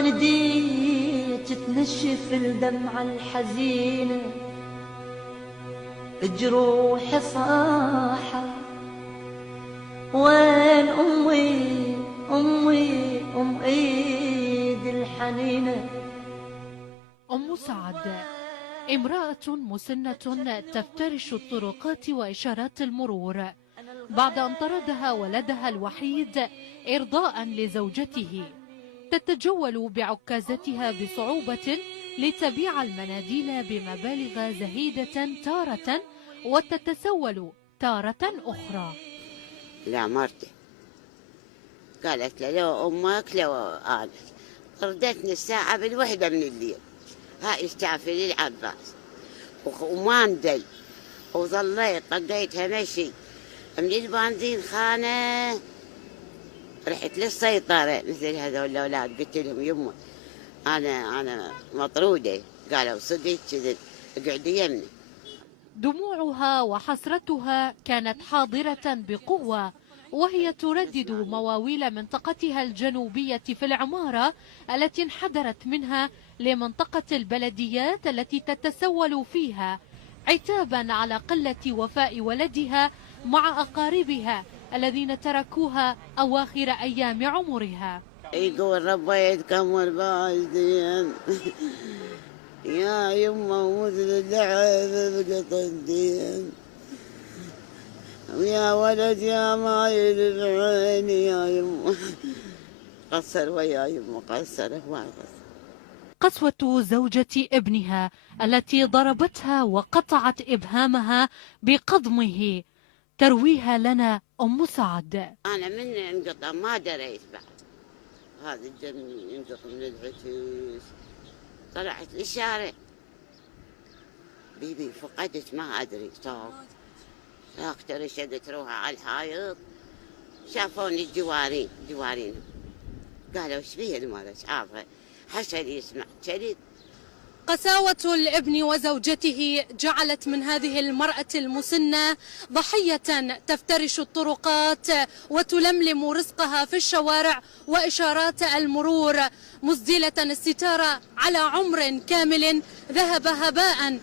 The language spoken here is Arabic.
نديت تنشف الدمعة الحزينة، جروحي صاحة وين أمي أمي أم إيدي الحنينة. أم سعد امرأة مسنة تفترش الطرقات وإشارات المرور بعد أن طردها ولدها الوحيد إرضاء لزوجته. تتجول بعكازتها بصعوبة لتبيع المناديل بمبالغ زهيدة تارة وتتسول تارة أخرى. لا مرتي قالت له لو أمك لو أنا طردتني الساعة بالوحدة من الليل، هاي استعفي لي العباس وما ندي، وظليت طقيتها مشي من البنزين خانة، رحت للسيطرة مثل هذول الأولاد قلت لهم يمه أنا مطرودة، قالوا صدق كذب اقعدي يمني. دموعها وحسرتها كانت حاضرة بقوة وهي تردد مواويل منطقتها الجنوبية في العمارة التي انحدرت منها لمنطقة البلديات التي تتسول فيها، عتابا على قلة وفاء ولدها مع أقاربها الذين تركوها أواخر أيام عمرها. يقول ربيتكم والبايدين يا يمه مثل اللعب بقطندين، ويا ولد يا مايل بعيني يا يمه قصر ويا يمه قصر ما قصر. قسوة زوجة ابنها التي ضربتها وقطعت إبهامها بقضمه ترويها لنا أم سعد. أنا من انقطع ما دريت بعد، هذا الدم ينقطع من العتيش، طلعت للشارع بيبي فقدت ما أدري صار أكتر شدت روحها على الحائط، شافوني جوارين قالوا ايش بيه المرة عارفة حسن يسمع شديد. قساوة الابن وزوجته جعلت من هذه المرأة المسنة ضحية تفترش الطرقات وتلملم رزقها في الشوارع وإشارات المرور، مسدلة الستارة على عمر كامل ذهب هباء